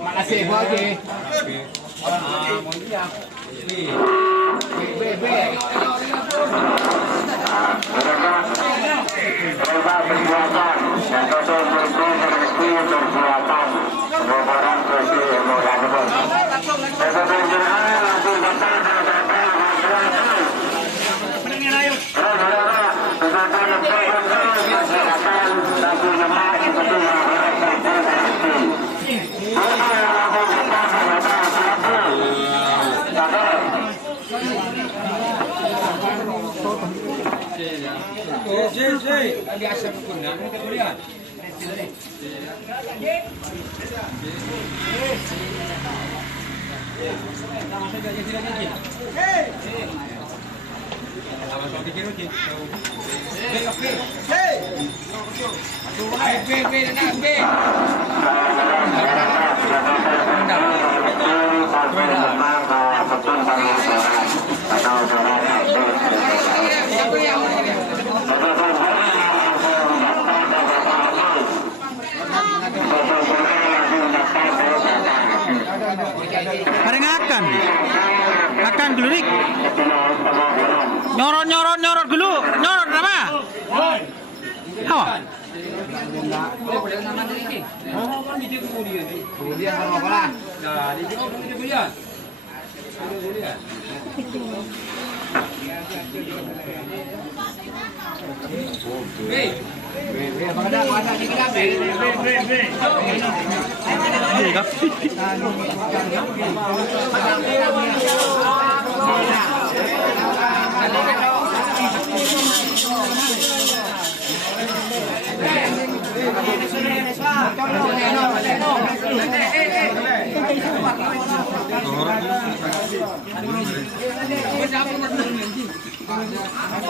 Makasih gua lagi. Biasa berguna, kita lihat. Bareng akan gelurik. Nyorot dulu. Nyorot apa? Apa? Kemudian kalau apa? Nah, di kemudian.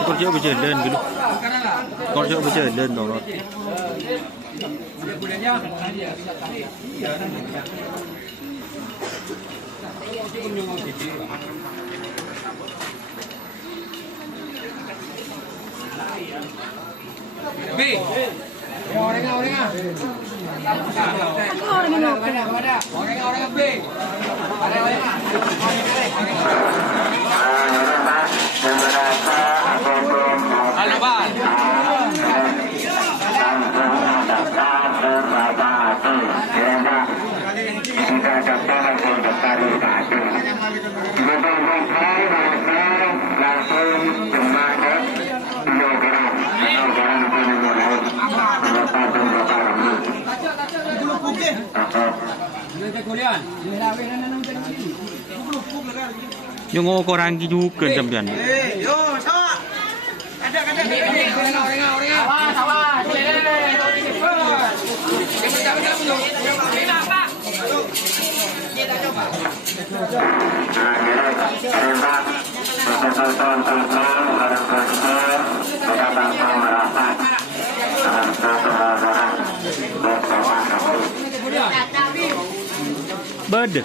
Kerja berjalan gitu. Kerja berjalan dong. Yung orang juga sampean. Yo, sawa. Ada. Bed.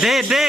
Dede.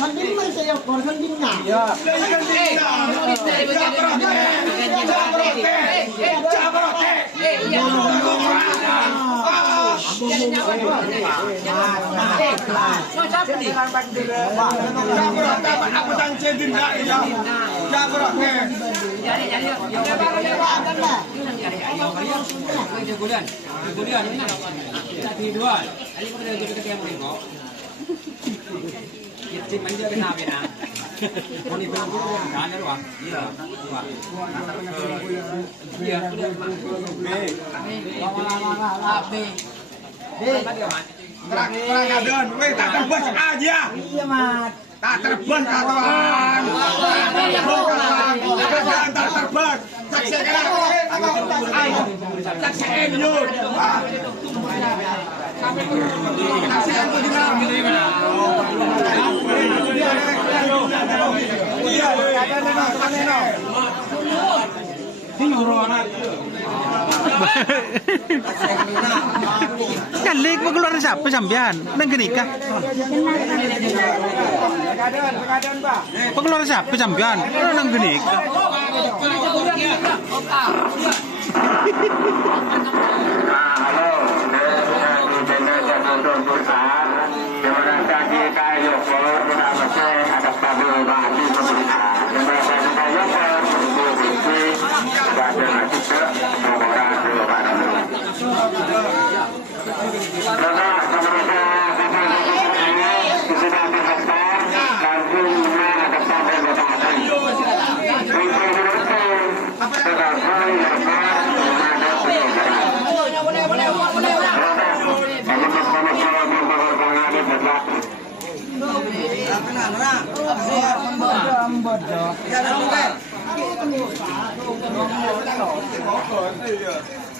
Sanding man saya kon sanding na. Tim aja kena bina. Monitor kan ya ruang. Iya. Iya. Terang weh tak terbang aja. Iya mat. Tak terbang kawan. Tak terbang. Saksikan yuk. Kalik mau keluar siapa sampean? Nang genika. Mau keluar siapa sampean? Nang genika.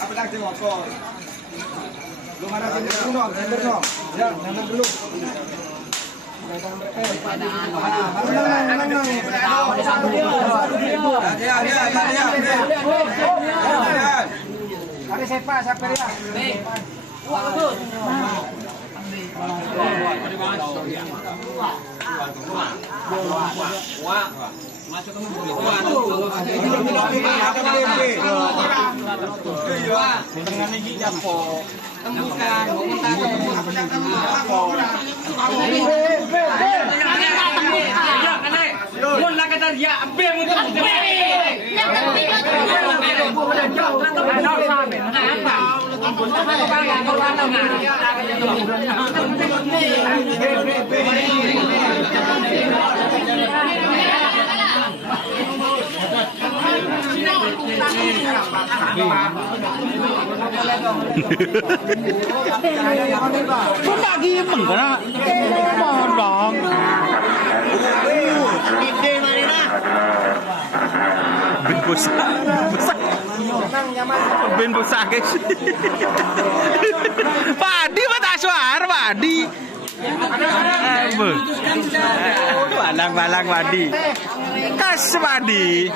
Apa lagi ngokok? Belum ada sendiri dong, sendiri dong. Ya, nanam dulu. Ada siapa ya? Masuk ke Kok nggak gimeng kan? Mondong. Ben busa. Ben busa guys. Padi mata suara padi. Balang padi. Kas padi.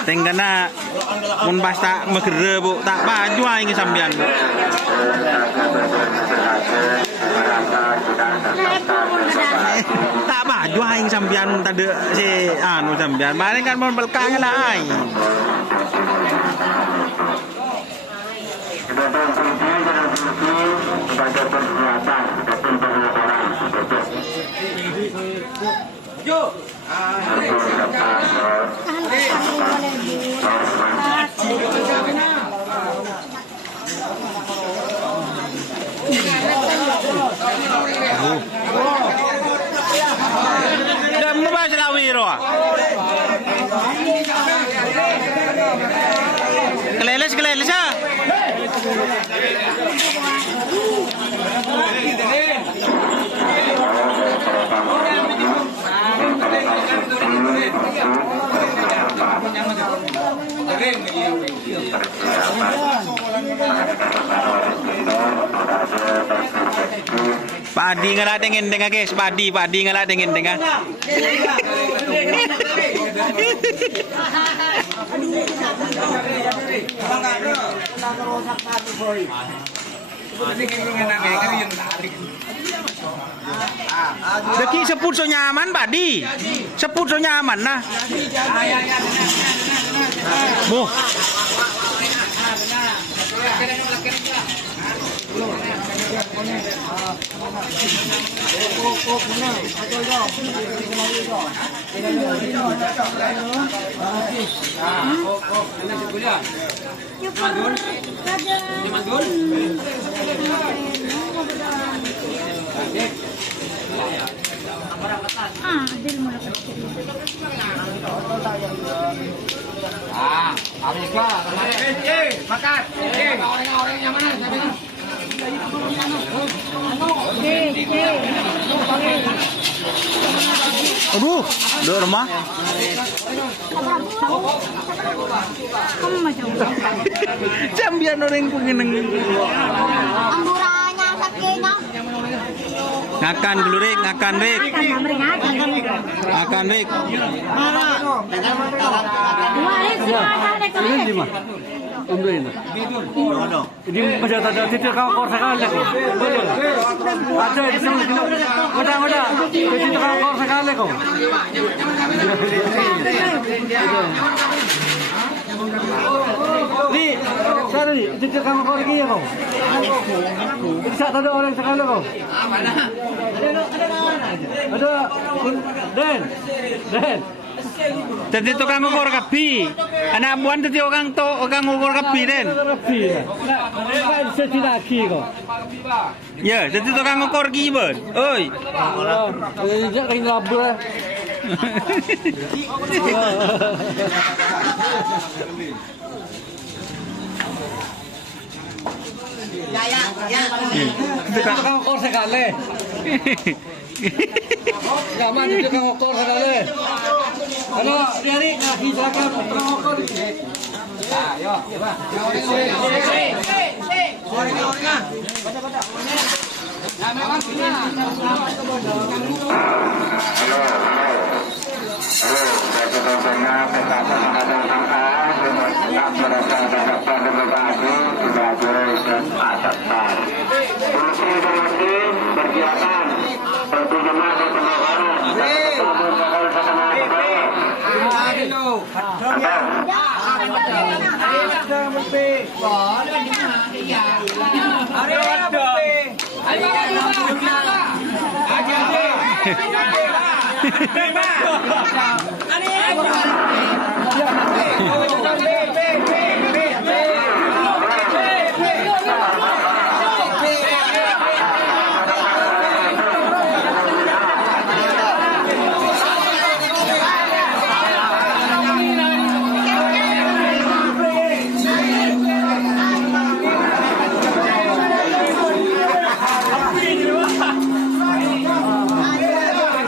Tenggana mun pas tak megere bu tak baju aing sampean. Tak baju aing sampean tade si anu sampean. Mari kan mon belkang lah aing. Dah mubah selawi roh. Keleles ah. Padi ngala dengan guys, padi ngala dengan. Deki seput so nyaman padi. Seput so nyaman nah. Mu. Makan. Orang yang mana? Aduh, udah rumah. Cambian orang pengeneng. Amburanya sakitnya. Ngakan dulu Rik, ngakan Rik. Ngakan Rik. Ini macam ada titik kau sekali kau. Ada di sana. Ada. Titik kau sekali kau. Ni, sorry, titik kau lagi ya kau. Bisa ada orang sekali kau. Ada. Den. Jadi tukang ukur kapi. Anak buan jadi orang ukur kapi Den. Saya tidak kira. Ya, jadi tukang ukur kiban. Oi. Jangan kena labur. Tukang ukur sekali. Zaman itu tukang ukur sekali. Halo, Dari, lagi silakan tukang ukur. Ayo, coba.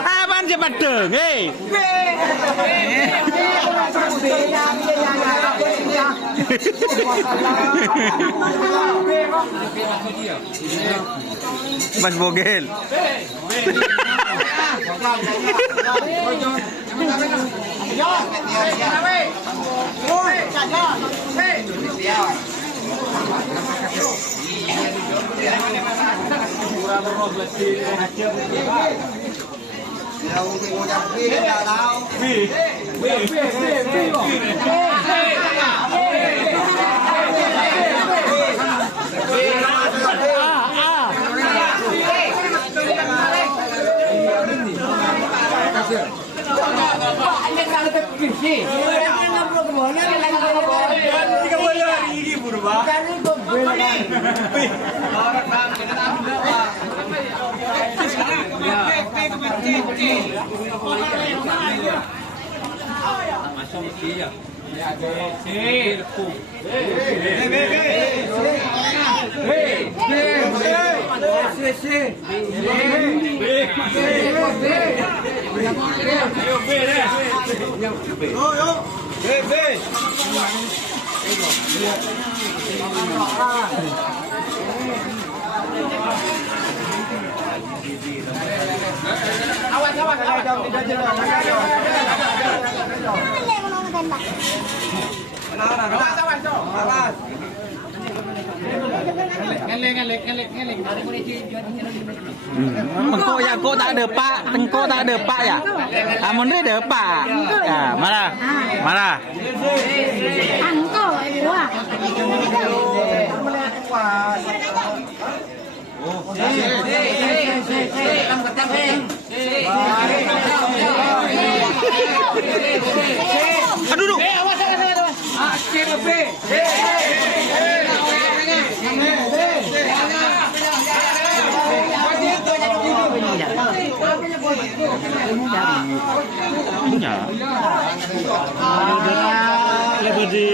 Apaan sih padeng, hei? Mas Bogel. Yang ngucap B enggak tahu. B. Mengko ya kok tak ada pak, tengko tak ada pak ya. Amun dia ada pak. Ya, mana? Mana? Angko, wah. Aduh, duduk. Punya. Lebih di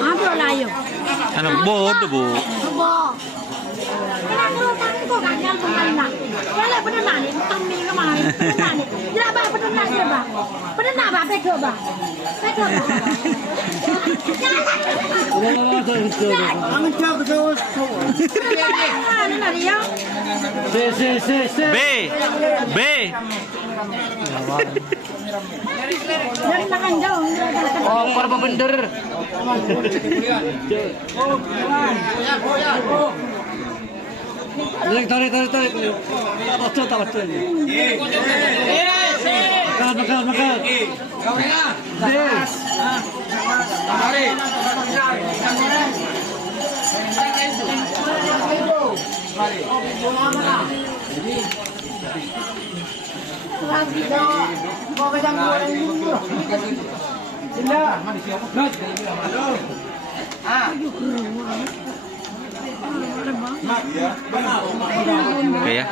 Apa layu? Anak bot tu bu. Apa? Kenapa lu tangan kok gak nyambung kan nak? Kalau benar nak ni, bukan ni ke mana? Benar ni. Dia apa benar nak dia bah? Benar nak bah? Betul bah? Betul bah? Ang cak betul. Mana dia? B. B. Dari tangan jauh. oh, korban bener. Tarik. Tak betul. Makan. Yes. Mau kacang goreng dulu. Oke ya.